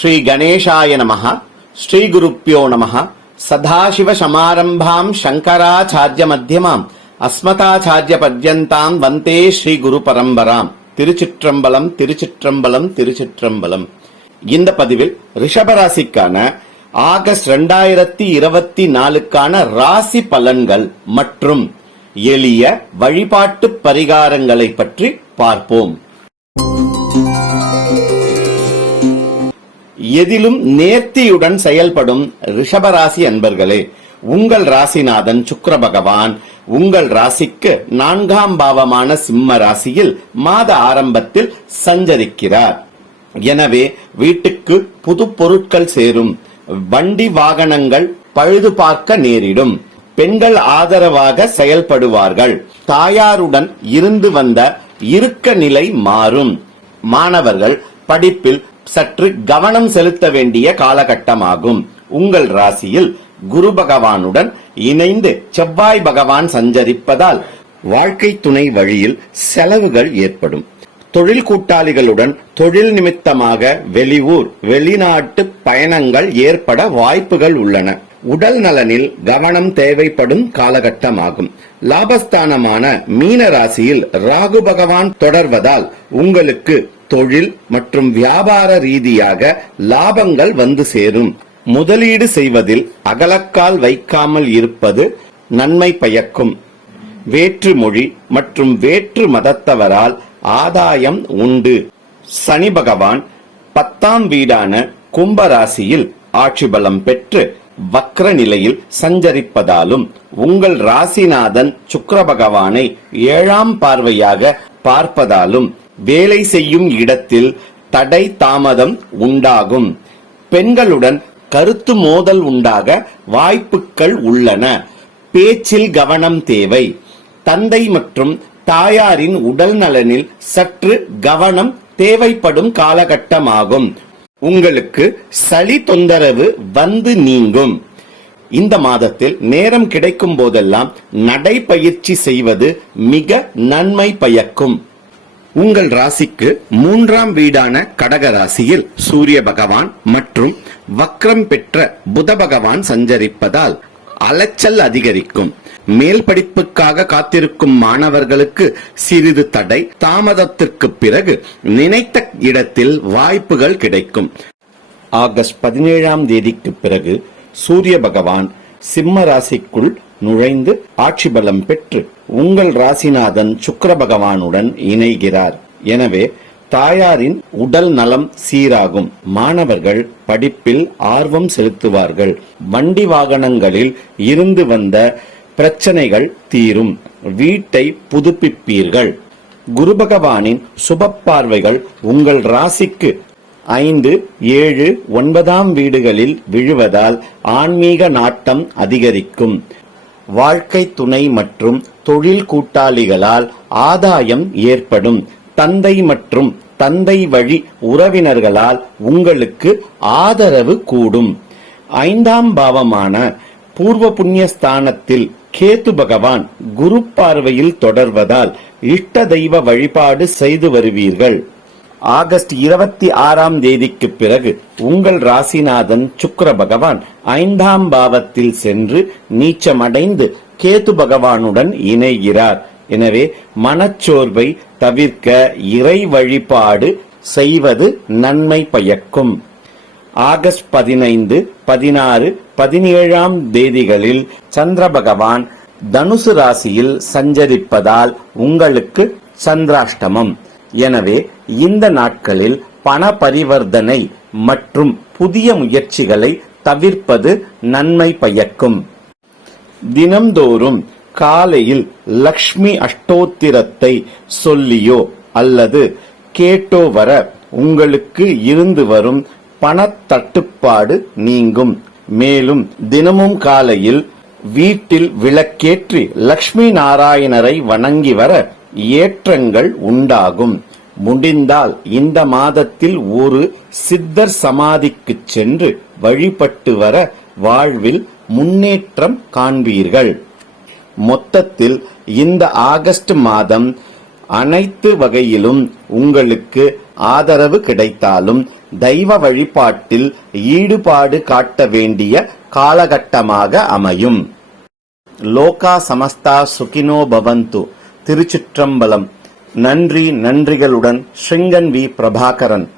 ஸ்ரீ கணேசாய நமः ஸ்ரீ குருப்பியோ நமः சதாசிவ சமாரம்பாம் சங்கராச்சாரிய மத்தியமாம் அஸ்மதாச்சாரிய பர்யந்தாம் வந்தே ஸ்ரீ குரு பரம்பராம். திருச்சிற்றம்பலம் திருச்சிற்றம்பலம் திருச்சிற்றம்பலம். இந்த பதிவில் ரிஷபராசிக்கான ஆகஸ்ட் ரெண்டாயிரத்தி இருபத்தி நாலுக்கான ராசி பலன்கள் மற்றும் எளிய வழிபாட்டு பரிகாரங்களை பற்றி பார்ப்போம். எதிலும் நேர்த்தியுடன் செயல்படும் ரிஷபராசி அன்பர்களே உங்கள் ராசிநாதன் சுக்கர பகவான் உங்கள் ராசிக்கு நான்காம் பாவமான சிம்ம ராசியில் மாத ஆரம்பத்தில் சஞ்சரிக்கிறார். எனவே வீட்டுக்கு புது பொருட்கள் சேரும் வண்டி வாகனங்கள் பழுது பார்க்க நேரிடும் பெண்கள் ஆதரவாக செயல்படுவார்கள் தாயாருடன் இருந்து வந்த இறுக்க நிலை மாறும். மாணவர்கள் படிப்பில் சற்று கவனம் செலுத்த வேண்டிய காலகட்டமாகும். உங்கள் ராசியில் குரு பகவானுடன் இணைந்து செவ்வாய் பகவான் சஞ்சரிப்பதால் வாழ்க்கை துணை வழியில் செலவுகள் ஏற்படும். தொழில் கூட்டாளிகளுடன் தொழில் நிமித்தமாக வெளியூர் வெளிநாட்டு பயணங்கள் ஏற்பட வாய்ப்புகள் உள்ளன. உடல் நலனில் கவனம் தேவைப்படும் காலகட்டமாகும். லாபஸ்தானமான மீன ராசியில் ராகு பகவான் தொடர்வதால் உங்களுக்கு தொழில் மற்றும் வியாபார ரீதியாக லாபங்கள் வந்து சேரும். முதலீடு செய்வதில் அகலக்கால் வைக்காமல் இருப்பது நன்மை பயக்கும். வேற்று மொழி மற்றும் வேற்று மதத்தவரால் ஆதாயம் உண்டு. சனி பகவான் பத்தாம் வீடான கும்பராசியில் ஆட்சி பலம் பெற்று வக்ர நிலையில் சஞ்சரிப்பதாலும் உங்கள் ராசிநாதன் சுக்கிர பகவானை ஏழாம் பார்வையாக பார்ப்பதாலும் வேலை செய்யும் இடத்தில் தடை தாமதம் உண்டாகும். பெண்களுடன் கருத்து மோதல் உண்டாக வாய்ப்புகள் உள்ளன. பேச்சில் கவனம் தேவை. தந்தை மற்றும் தாயாரின் உடல் நலனில் சற்று கவனம் தேவைப்படும் காலகட்டமாகும். உங்களுக்கு சளி தொந்தரவு வந்து நீங்கும். இந்த மாதத்தில் நேரம் கிடைக்கும் போதெல்லாம் நடைபயிற்சி செய்வது மிக நன்மை பயக்கும். உங்கள் ராசிக்கு மூன்றாம் வீடான கடக ராசியில் சூரிய பகவான் மற்றும் வக்ரம் பெற்ற புத பகவான் சஞ்சரிப்பதால் அலைச்சல் அதிகரிக்கும். மேல் படிப்புக்காக காத்திருக்கும் மாணவர்களுக்கு சிறிது தடை. தாமதத்திற்கு பிறகு நினைத்த இடத்தில் வாய்ப்புகள் கிடைக்கும். ஆகஸ்ட் பதினேழாம் தேதிக்கு பிறகு சூரிய பகவான் சிம்ம ராசிக்குள் நுழைந்து ஆட்சி பலம் பெற்று உங்கள் ராசிநாதன் சுக்கர பகவானுடன் இணைகிறார். எனவே தாயாரின் உடல் நலம் சீராகும். மாணவர்கள் படிப்பில் ஆர்வம் செலுத்துவார்கள். வண்டி வாகனங்களில் இருந்து வந்த பிரச்சனைகள் தீரும். வீட்டை புதுப்பிப்பீர்கள். குரு பகவானின் சுப பார்வைகள் உங்கள் ராசிக்கு ஐந்து ஏழு ஒன்பதாம் வீடுகளில் விழுவதால் ஆன்மீக நாட்டம் அதிகரிக்கும். வாழ்க்கை துணை மற்றும் தொழில் கூட்டாளிகளால் ஆதாயம் ஏற்படும். தந்தை மற்றும் தந்தை வழி உறவினர்களால் உங்களுக்கு ஆதரவு கூடும். ஐந்தாம் பாவமான பூர்வ புண்ணிய ஸ்தானத்தில் கேத்து பகவான் குரு பார்வையில் தொடர்வதால் இஷ்ட தெய்வ வழிபாடு செய்து வருவீர்கள். ஆகஸ்ட் இருபத்தி ஆறாம் தேதிக்கு பிறகு உங்கள் ராசிநாதன் சுக்கர பகவான் ஐந்தாம் பாவத்தில் சென்று நீச்சமடைந்து கேது பகவானுடன் இணைகிறார். எனவே மனச்சோர்வை தவிர்க்க இறை வழிபாடு செய்வது நன்மை பயக்கும். ஆகஸ்ட் பதினைந்து பதினாறு பதினேழாம் தேதிகளில் சந்திர பகவான் தனுசு ராசியில் சஞ்சரிப்பதால் உங்களுக்கு சந்திராஷ்டமம். எனவே இந்த நாட்களில் பண பரிவர்த்தனை மற்றும் புதிய முயற்சிகளை தவிர்ப்பது நன்மை பயக்கும். தினம்தோறும் காலையில் லக்ஷ்மி அஷ்டோத்திரத்தை சொல்லியோ அல்லது கேட்டோ வர உங்களுக்கு இருந்து வரும் பணத்தட்டுப்பாடு நீங்கும். மேலும் தினமும் காலையில் வீட்டில் விளக்கேற்றி லக்ஷ்மி நாராயணரை வணங்கி வர ஏற்றங்கள் உண்டாகும். முடிந்தால் இந்த மாதத்தில் ஒரு சித்தர் சமாதிக்கு சென்று வழிபட்டு வர வாழ்வில் முன்னேற்றம் காண்பீர்கள். மொத்தத்தில் இந்த ஆகஸ்ட் மாதம் அனைத்து வகையிலும் உங்களுக்கு ஆதரவு கிடைத்தாலும் தெய்வ வழிபாட்டில் ஈடுபாடு காட்ட வேண்டிய காலகட்டமாக அமையும். லோகா சமஸ்தா சுகினோ பவந்து. திருச்சிற்றம்பலம். நன்றி நன்றிகளுடன் ஸ்ரீங்கன் வி பிரபாகரன்.